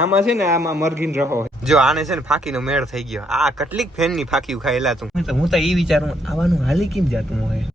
આમાં છે ને આમાં મરઘીન રહો જો આને છે ને ફાકીનો મેળ થઈ ગયો. આ કેટલીક ફેન ની ફાકી ખાયેલા તું. હું તો ઈ વિચારું આવાનું હાલી કેમ જાતું હોય.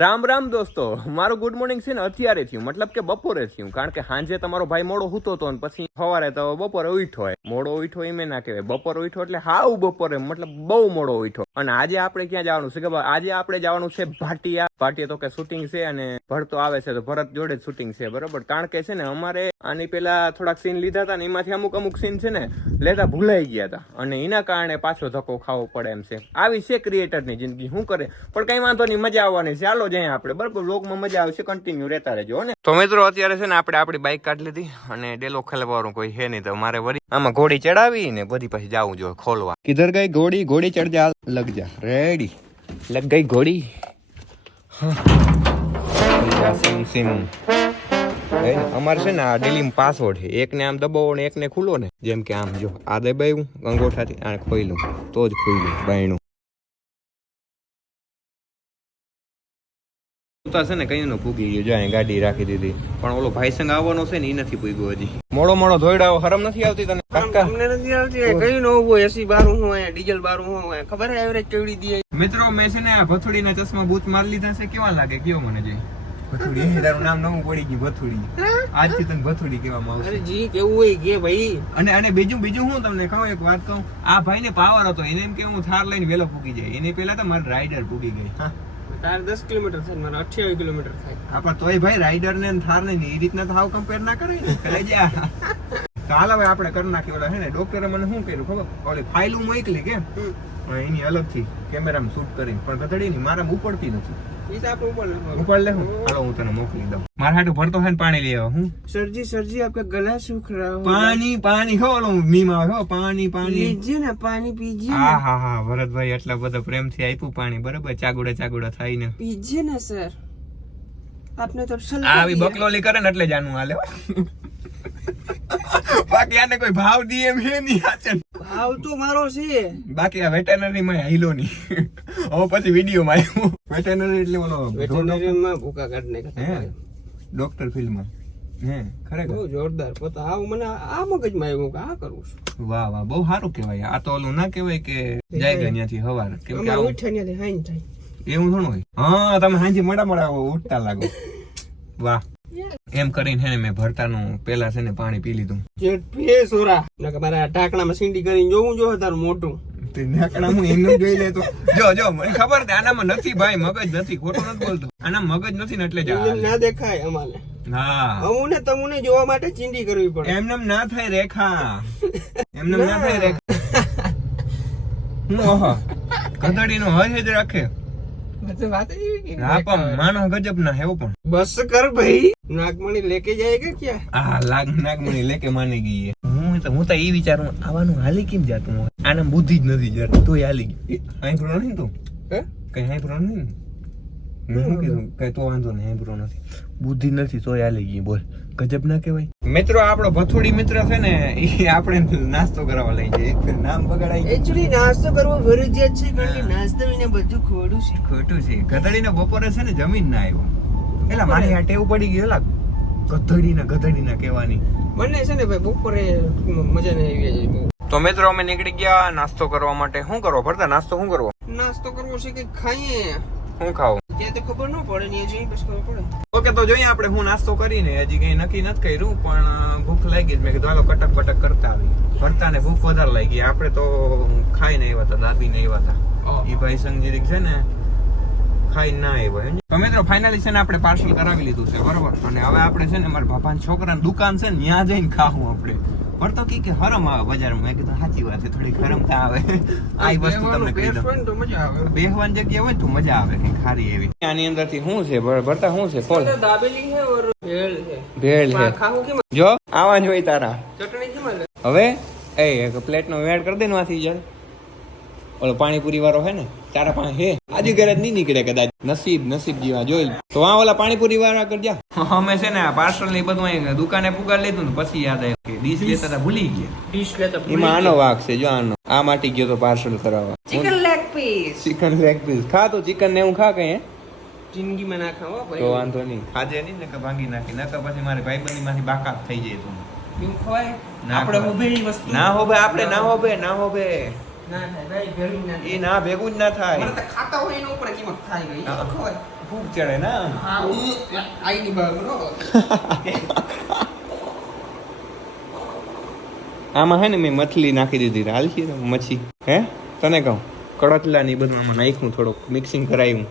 રામ રામ દોસ્તો, મારું ગુડ મોર્નિંગ છે ને અત્યારે થયું, મતલબ કે બપોરે થયું. કારણ કે સાંજે તમારો ભાઈ મોડો સૂતો હતો ને પછી સવારે તો બપોરે ઉઠ્યો હોય. મોડો ઉઠ્યો એમ ના કહેવાય, બપોરે ઉઠ્યો એટલે હાવ બપોરે, મતલબ બહુ મોડો ઉઠ્યો. અને આજે આપણે ક્યાં જવાનું છે કે આજે આપણે જવાનું છે ભાટિયા. ભાટિયા તો કે શૂટિંગ છે અને ભરતો આવે છે તો ભરત જોડે જ શૂટિંગ છે, બરોબર. કારણ કે છે ને અમારે આની પેલા થોડાક સીન લીધા હતા ને એમાંથી અમુક સીન છે ને લેતા ભૂલાઈ ગયા હતા અને એના કારણે પાછો ધક્કો ખાવો પડે એમ છે. આવી છે ક્રિએટરની જિંદગી, શું કરે. પણ કઈ વાંધો નહીં, મજા આવવાની છે. ચાલો જઈએ આપણે, બરાબર. વ્લોગમાં મજા આવશે, કન્ટિન્યુ રહેતા રહેજો ને. તો મિત્રો અત્યારે છે ને આપણે આપણી બાઇક કાઢી લીધી અને ડેલો ખેલવાનું કોઈ છે નહીં, તો મારે વળી આમાં ઘોડી ચડાવી ને બધી પછી જાવું જોઈએ ખોલવા. કિધર ગઈ ઘોડી? ઘોડી ચડ જા, લગ જા. રેડી, લગ ગઈ ઘોડી. અમારે છે ને આ ડેલી પાસવર્ડ છે, એકને આમ દબાવો ને એકને ખુલ્લો ને, જેમ કે આમ જો આ દબાવ્યું અંગોઠાથી આ ખોઈલું તો જ ખુલ્લું બાયણું. છે ને કઈ નું પૂગી ગયું, જો ગાડી રાખી દીધી. પણ ઓલો ભાઈ સંગ આવવાનો છે ને એ નથી પૂગ્યો હજી. મોડો ધોઈડાવો, હરમ નથી આવતી તને? અમને નથી આવતી. કઈ નો હોય એસી બારું હોય, ડીઝલ બારું હોય, ખબર હે એવરેજ કેવડી દે. મિત્રો મેં છે ને આ ભથુડી ના ચશ્મા બૂચ મારી લીધા છે. કેવા લાગે કયો મને જે ભથુડી? તારું નામ નવું પડી ગયું ભથુડી. આજથી તને ભથુડી કહેવામાં આવશે. અરે જી કેવું હોય કે ભાઈ. અને બીજું હું તમને કહું, એક વાત કહું. આ ભાઈ ને પાવર હતો, એને એમ કે હું થાર લઈને વેલો પૂગી જાય. એને પેલા તો મારી રાઈડર પૂગી ગઈ. તાર 10 કિલોમીટર થાય, મારા 28 કિલોમીટર થાય. આપા તોય ભાઈ રાઈડર ને થાર ને એ રીતના તો હાવ કમ્પેર ના કરે ને. જા ચાલ હવે આપણે કરી નાખી. ઓલા હે ને ડોક્ટરે મને શું કર્યું ખબર? ઓલી ફાઇલ હું મોકલી કે એની અલગથી કેમેરામાં શૂટ કરી, પણ ગધડી ની મારામાં ઉપડતી નથી. ઉપર લે હું. હાલો હું તને મોકલી દઉં. મારા હાટુ ભરતો છે ને પાણી લઈ આવો. હું સરજી આપકા ગલા सूख रहा हो. પાણી હો ઓલો મીમા હો પાણી लीजिए ना पानी पीजिए. હા ભરતભાઈ એટલા બધા પ્રેમથી આપ્યું પાણી, બરાબર. ચાગુડા થાય ને पीजिए ना सर. आपने तो આવી બકલોલી કરે ને એટલે જાનું હાલે. બાકી આને કોઈ ભાવ દી એમ હે નહીં. આચન ભાવ તો મારો છે. બાકી આ વેટરનરી માં હાઈલો નહીં. હવે પછી વિડિયો માં આવ્યું. વેટરનરી એટલે ઓલો વેટરનરી માં ભૂકા કાઢને હે ડોક્ટર ફિલ્મ માં હે ખરેખર બહુ જોરદાર. પોતા આવ મને આ મગજમાં આવ્યું કે આ કરું છું. વાહ બહુ સારું કહેવાય. આ તો ઓલું ના કહેવાય કે જાય ગયા ત્યાંથી હવાર, કેમ કે આ ઉઠ્યાની હાઈન થાય એવું થોડું હોય. હા તમે હાંજી મોડા ઉઠતા લાગો. વાહ. એમ કરીને હે મેં ભરતાનું પેલા છે ને પાણી પી લીધું. જેટ પીએ સોરા નકે મારા ઢાકણામાં સીંડી કરીને જોવું જો તારું મોટું તે ઢાકણા હું એનું જોઈ લે તો જો મને ખબર છે આનામાં નથી ભાઈ, મગજ નથી, ખોટું નથી બોલતો. આના મગજ નથી ને એટલે જ ના દેખાય અમાને. હા અમુને તમને જોવા માટે ચીંડી કરવી પડે. એમનેમ ના થાય રેખા, એમનેમ ના થાય રેખા. હું ઓહો ગધડીનો હજ રાખે. માનો ગજબ ના હેવો પણ બસ કર ભાઈ. નાગમણી લેકે જાયેગા ક્યા? હા નાગમણી લેકે માની ગઈ. હું તો ઈ વિચારું આવાનું હાલી કેમ જાતું હોય. આને બુદ્ધિ જ નથી જતી તોય હાલી ગઈ. હાઈબ્રો નહીં તું કઈ હાઈબ્રો નહીં. મેં શું કીધું કઈ તો વાંધો નહીં, હાઈબ્રો નથી, બુદ્ધિ નથી તોય હાલી ગઈ. બોલ ગજબ ના કહેવાય. મિત્રો આપણો ભથોડી મિત્ર છે ને એ આપણે નાસ્તો કરાવવા લઈ જાય. એક નામ બગાડાય. એકચ્યુઅલી નાસ્તો કરવો ફરજિયાત છે, કારણ કે નાસ્તો વિના બધું ખોટું છે. ગધડીને બપોરે છે ને જમીન ના આવ્યો. એટલે મારી આ ટેવ પડી ગઈ. એલા ગધડીના કહેવાની. મને છે ને ભાઈ બપોરે મજા નહીં આવી. તો મિત્રો અમે નીકળી ગયા નાસ્તો કરવા માટે. શું કરવો ભરતા? નાસ્તો શું કરવો? નાસ્તો કરવો છે કે ખાઈએ? શું ખાવું ત્યાં તો ખબર ન પડે ને હજી બસ ખબર પડે. ઓકે તો જોઈએ આપણે હું નાસ્તો કરીને હજી કઈ નક્કી નથી કર્યું, પણ ભૂખ લાગી મેં કીધું હાલો કટક કરતા આવી. ભરતા ને ભૂખ વધારે લાગી. આપણે તો ખાઈ ને આવ્યા હતા, દાદી ને આવ્યા હતા. એ ભાઈ સંગીત છે ને ખાઈ ના આવ્યો. તો મિત્રો ફાઇનલી છે ને આપણે પાર્સલ કરાવી લીધું છે, બરોબર. અને હવે આપણે છે ને મારા બાપાના છોકરાની દુકાન છે ને ત્યાં જઈને ખાવું આપણે. ભરતો કે હરમ આવે બજારમાં. મેં કીધું સાચી વાત છે, થોડી હરમતા આવે. આ વસ્તુ તમને કહી દઉં, બેહવાની જગ્યા હોય તો મજા આવે કઈ ખારી એવી. આની અંદર થી શું છે ભરતા? શું છે? ફોલ દાબેલી છે ઓર ભેળ છે. ભેળ છે. ખાવું કેમ? જો આવા જ હોય તારા. ચટણી કેમ? હવે એક પ્લેટ નો એડ કરી દે ને વાથી યાર. ઓલો પાણીપુરી વાળો હે ને તારા પાસે હે? આજે ઘરે નહીં નીકળે કદાચ. નસીબ જેવા જોઈ. તો આ ઓલા પાણીપુરી વાળા કરજા. અમે છે ને આ પાર્સલ ની બધું દુકાને પુગાડ લીધું ને પછી યાદ આવ્યું કે ડીશ લેતા હતા, ભૂલી ગયા. એમાં આનો વાક છે. જો આનો આ માટી ગયો તો પાર્સલ કરાવવા. ચિકન લેગ પીસ ખા તો ચિકન ને હું ખા કઈ જિંદગીમાં ના ખાવા તો ભાઈ વાંધો નહીં, ખાજે નહીં ને કે ભાંગી નાખી, નકર પછી મારી ભાઈબંધી માંથી બાકાત થઈ જાય તું. એવું ખવાય ના આપણે ખવાય. હોબે ઈ વસ્તુ ના હોબે આપણે, ના હોબે, ના હોબે, ના થાય ભાઈ ભેળું ના એ ના ભેગું જ ના થાય. મને તો ખાતા હોય એના ઉપર કિંમત થાય ગઈ હા. ખવાય ભૂખ ચડે ને આમ. હા હું આઈની બહાર નો આમાં હે ને મેં મછલી નાખી દીધી, હાલશી ને મચ્છી, હે તને કહું કડચલા ને બધું આમાં નાખ્યું, થોડુંક મિક્સિંગ કરાયું.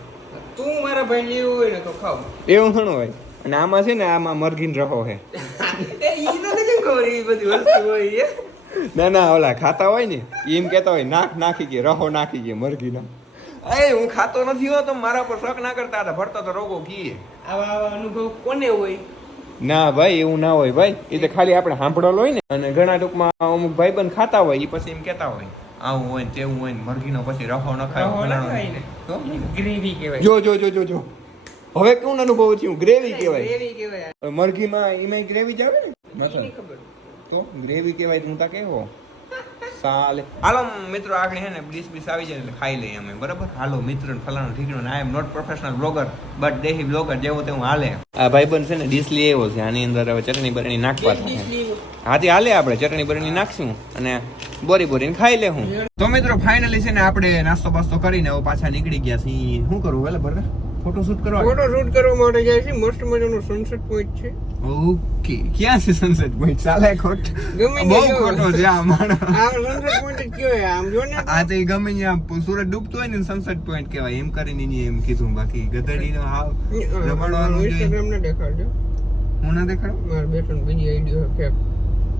તું મારા ભાઈ લેવું હોય ને તો ખાવ એવું ઘણું હોય. અને આમાં છે ને આમાં મરઘીન રહો હે. એ ઈ તો નથી ખબર ઈ બધી વસ્તુ હોય ના ના, ઓલા ખાતા હોય ને એમ કેતા હોય નાખી કે રહો નાખી કે મરઘીના. એ હું ખાતો નથી હોતો, મારા પર શક ના કરતા હતા, ભરતા તો રોગો કીએ. આવા અનુભવ કોને હોય ના ભાઈ એવું ના હોય ભાઈ, એ તો ખાલી આપણે સાંભળેલો હોય ને. અને ઘણા ટૂંકમાં અમુક ભાઈબંધ ખાતા હોય, એ પછી એમ કેતા હોય આવું હોય ને તેવું હોય ને મરઘીનો પછી રહો ન ખાય. તો ગ્રેવી કહેવાય જો જો જો જો જો હવે કેવું અનુભવ થયું, ગ્રેવી કહેવાય. ગ્રેવી કહેવાય મરઘીમાં એમાં ગ્રેવી જ આવે ને, ઈ નહીં ખબર તો ગ્રેવી કહેવાય. તું તા કેવો સાલે. હાલો મિત્રો, આગળ હે ને ડીશ બીસ આવી જાય એટલે ખાઈ લઈએ અમે, બરાબર? હાલો મિત્ર ફલાણું ઠીકણું. I am not professional blogger but દેહી બ્લોગર, જેવો તેવું હાલે. આ ભાઈબંધ છે ને ડીશ લઈ આવ્યો છે, આની અંદર હવે ચટણી બરણી નાખવા થાય. હાથી હાલે, આપણે ચટણી બરણી નાખશું અને બોરીને ખાઈ લેવું. તો મિત્રો ફાઇનલી છે ને આપણે નાસ્તો બાસ્તો કરીને હવે પાછા નીકળી ગયા છીએ. શું કરવું વેલે બરાબર? ફોટોશૂટ કરવા માટે જાય છે. મસ્ત મજાનું સનસેટ પોઈન્ટ છે. ઓકે, ક્યાં છે સનસેટ પોઈન્ટ? ચાલે ખોટ ગમે બહુ ત્યાં ખોટો છે આ માણસ. આ સનસેટ પોઈન્ટ જ કહેવાય આમ જો ને આ તો ગમે ત્યાં સૂરજ ડૂબતો હોય ને સનસેટ પોઈન્ટ કહેવાય, એમ કરીને એને એમ કીધું. બાકી ગધડીનો હાવ રમાડવાનું જોઈએ. ઇન્સ્ટાગ્રામ ને દેખાડજો. હું ના દેખાડું? માર બેટન બીજી આઈડી હોય ફેક.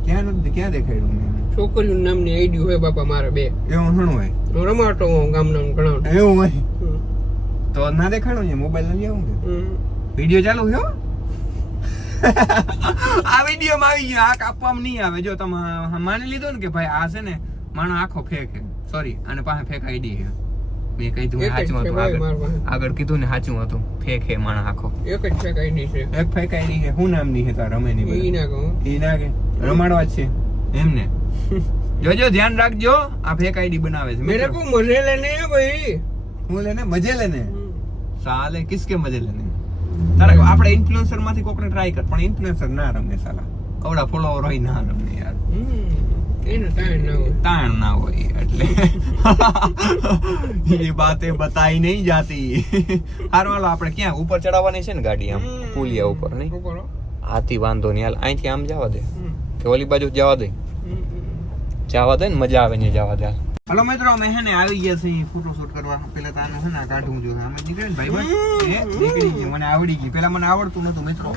ક્યાં દેખાડ્યું મેં? છોકરીઓની નામની આઈડી હોય બાપા મારે બે. એવું ઘણું હોય, હું રમાડતો હું ગામના ઘણા. એવું હોય તો ના દેખાડું ને, મોબાઈલ લઈ આવું કે વિડીયો ચાલુ છે. આ વિડીયોમાં આવી ગયો, આ કાપવામાં નહીં આવે. જો તમે માની લીધું ને કે ભાઈ આ છે ને માણો આખો ફેક છે, સોરી આને પાસે ફેક આઈડી છે. મેં કીધું સાચું હતું, આગળ કીધું ને સાચું હતું, ફેક છે માણસ આખો. એક જ ફેક આઈડી છે. એક ફેક આઈડી છે. શું નામની છે તાર? રમે ની ઈ ના કહું. ઈ ના કે રમાડવા જ છે એમને. જોજો ધ્યાન રાખજો, આ ફેક આઈડી બનાવે છે. મેરે કો મજે લેને હે ભાઈ. હું લેને મજે લેને સાલે, કિસકે મજે લેને? તારે આપણે ઇન્ફ્લુએન્સર માંથી કોકને ટ્રાય કર, પણ ઇન્ફ્લુએન્સર ના રમે સાલા. અવડા ફોલોવર હોય ના રમે યાર, એને ટાઈમ ના હોય. તાણ ના હોય એટલે એ બાતે બતાઈ નહીં જાતી. હારું હાલો, આપણે ક્યાં ઉપર ચડાવવાની છે ને ગાડી? આમ પુલિયા ઉપર નહીં? હાથી વાંધો નહીં, હાલ અહીંથી આમ જવા દે કે ઓલી બાજુ જવા દે? જવા દે ને, મજા આવે ને જવા દે. હાલો મિત્રો, અમે હે ને આવી ગયા છીએ ફોટોશૂટ કરવા. પેલા તો આનું છે ને કાઢવું જોઈએ. અમે નીકળે ને ભાઈ નીકળી ગઈ, મને આવડી ગઈ. પેલા મને આવડતું નતું મિત્રો.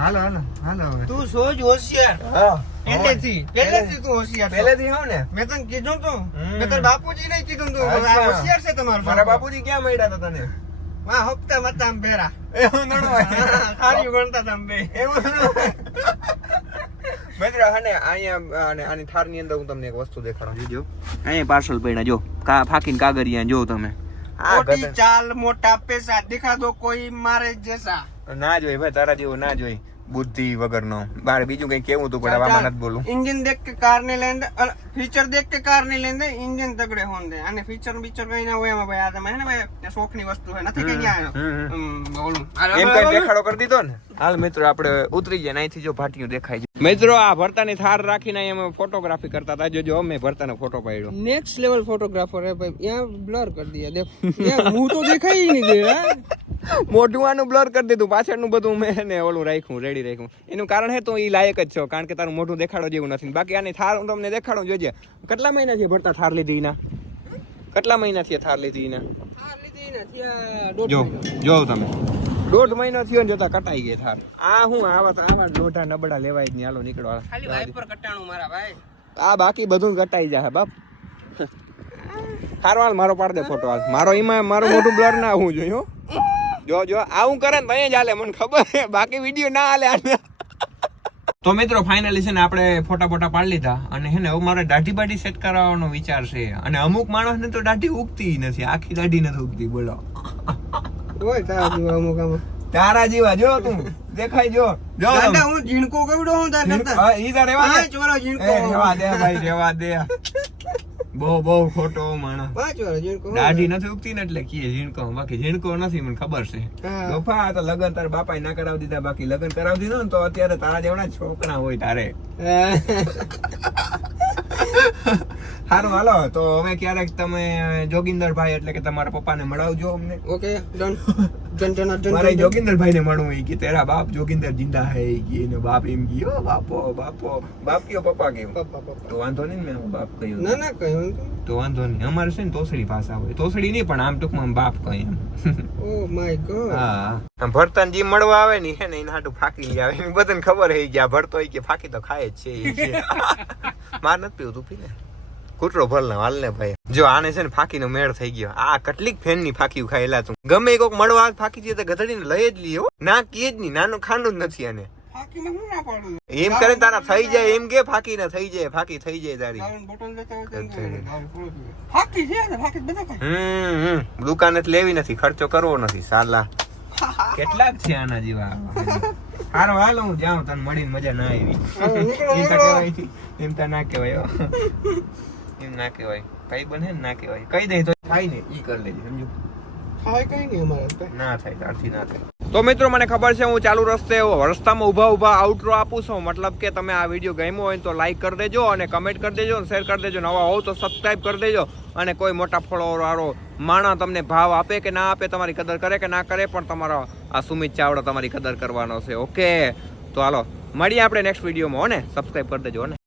હાલો હાલો હાલો હવે. તું સોજ હોશિયાર. હા પહેલેથી તું હોશિયાર છો. પહેલેથી હોવ ને. મેં તને કીધું તું. મેં તારા બાપુજી ને કીધું તું. આ હોશિયાર છે તમારો. મારા બાપુજી ક્યાં મળ્યા હતા તને? માં હપ્તા મતા આમ પહેરા. એવું નડો ખાલી ગણતા તમ બે. એવું મિત્રો હને અહીંયા અને આની થારની અંદર હું તમને એક વસ્તુ દેખાડું. જોજો અહીંયા પાર્સલ પડ્યા, જો ફાકીને કાગરિયા જો તમે. મોટી ચાલ મોટા પૈસા દિખા દો કોઈ મારે જૈસા. ના જોઈ ભાઈ, તારા જેવો ના જોઈ બુદ્ધિ વગરનો. બાર બીજું કઈ કેવું તું પણ આમાં નથી બોલું. इंजन देख के कार नहीं लेंदे, फीचर देख के कार नहीं लेंदे, इंजन तगड़े होंदे. અને ફીચર બીચર કઈ ના હોય એમાં ભાઈ. આ તમે હે ને ભાઈ શોખની વસ્તુ છે, નથી કઈ ન્યા બોલું એમ કઈ દેખાડો કરી દીધો ને. હાલ મિત્રો આપણે ઉતરી જાય, અહીંથી જો ભાટિયું દેખાય છે. મિત્રો આ ભરતાની થાર રાખીને અમે ફોટોગ્રાફી કરતા હતા. જો અમે ભરતાનો ફોટો પાડ્યો. नेक्स्ट लेवल फोटोग्राफर है भाई. यहाँ ब्लर कर दिया, देख यहाँ मुंह तो दिखाई ही नहीं दे रहा. મોઢું આનું બ્લર કરી દીધું, પાછળનું બધું મેં ને ઓલું રાખ્યું, રેડી રાખ્યું. એનું કારણ હે તો એ લાયક જ છો, કારણ કે તારું મોઢું દેખાડો જેવું નથી. બાકી આની થાર હું તમને દેખાડું. જોજે કેટલા મહિના થી ભરતા થાર લીધી એના? કેટલા મહિના થી થાર લીધી એના? थार લીધી ને ત્યાં જો જો તમે 1.5 મહિનો થયો ને જોતા કટાઈ ગઈ થાર. આ હું આવા લોઢા નબળા લેવાય જ નહીં. હાલો નીકળો. ખાલી વાઇપર કટાણું મારા ભાઈ. આ બાકી બધું કટાઈ જાય બાપ. હારવાલ મારો પાડ દે ફોટો. હાલ મારો એમાં મારું મોઢું બ્લર ના હોવું જોઈએ હો. જો જો આવું કરે ને તઈ જ હાલે, મને ખબર છે. બાકી વિડીયો ના હાલે આને. તો મિત્રો ફાઇનલી છે ને આપણે ફોટા પાડી લીધા. અને હે ને હવે મારે દાઢી બાઢી સેટ કરાવવાનો વિચાર છે. અને અમુક માણસને તો દાઢી ઉગતી નથી, આખી દાઢી નથી ઉગતી. બોલો ઓય તારા જેવા અમુક આમાં. તારા જેવા જો તું દેખાય. જો જો દાદા હું ઝીણકો કેવડો હું તાર કરતા. ઈ તાર રેવા દે. ચોરો ઝીણકો. રેવા દે ભાઈ, રેવા દે. બહુ ખોટો માણસ 5 વાર ઝીણકો દાઢી નથી ઉગતી ને એટલે કીએ ઝીણકો, બાકી ઝીણકો નથી, મને ખબર છે. હા. લોફા તો લગન તાર બાપાએ ના કરાવી દીધા, બાકી લગન કરાવી દીધો ને તો અત્યારે તારા જેવડા છોકરા હોય તારે. સારું હાલો, તો હવે ક્યારેક તમે જોગિંદરભાઈ એટલે કે તમારા પપ્પાને મળાવજો અમને. ઓકે ડન ડન મારે જોગિંદરભાઈ ને મળવું એ કે તેરા બાપ જોગિંદર જિંદા હે કે એનો બાપ એમ ગયો બાપો બાપ કયો પપ્પા કેવું પપ્પા તો વાંધો નહીં, મેં બાપ કહ્યું ના કહ્યું તો વાંધો નહીં. અમારે છે ને તોસડી ભાષા હોય, તોસડી નહીં પણ આમ ટૂંકમાં બાપ કહે એમ. Oh my God. હા, ભરતાન જી મળવા આવે ને હે ને એના હાટુ ફાકી લઈ આવે, બધાને ખબર હે કે આ ભરતો હોય કે ફાકી તો ખાય જ છે. માર નથી પીવું, તું પી ને કૂતરો ભર ને હાલ ને ભાઈ. જો આને છે ને ફાકી નો મેળ થઈ ગયો, આ કેટલીક ફેન ની ફાકી ખાયેલા તું ગમે કોક મળવા ફાકી છે તો ગધડીને લઈ જ લીયો, ના કીએ જ નહીં, નાનું ખાંડું જ નથી આને. ફાકીને હું ના પાડું, એમ કરે તારા થઈ જાય, એમ કે ફાકી ના થઈ જાય, ફાકી થઈ જાય તારી. દારૂની બોટલ લેતા હોય તો ફાકી છે ને, ફાકી બધા ખાય. દુકાને જ લેવી નથી, ખર્ચો કરવો નથી સાલા. કેટલાક છે આના જેવા. હારો હાલ હું જાઉં, તને મળીને મજા ના આવી. એમ તો કહેવાય, એમ તો ના કહેવાય હો. એમ ના કહેવાય, ભાઈ બને ને ના કહેવાય. કહી દે તો થાય ને ઈ કરી લેજે, સમજો. થાય કઈ નહીં અમારે ના થાય, તારથી ના થાય. તો મિત્રો મને ખબર છે હું ચાલુ રસ્તામાં ઊભા આઉટરો આપું છું, મતલબ કે તમે આ વિડીયો ગમ્યો હોય તો લાઈક કરી દેજો અને કમેન્ટ કરી દેજો અને શેર કરી દેજો. નવા હોવ તો સબસ્ક્રાઇબ કરી દેજો. અને કોઈ મોટા ફોલોવર વાળો માણસ તમને ભાવ આપે કે ના આપે, તમારી કદર કરે કે ના કરે, પણ તમારો આ સુમિત ચાવડા તમારી કદર કરવાનો છે. ઓકે, તો હાલો મળીએ આપણે નેક્સ્ટ વિડીયોમાં હો ને. સબસ્ક્રાઇબ કરી દેજો ને.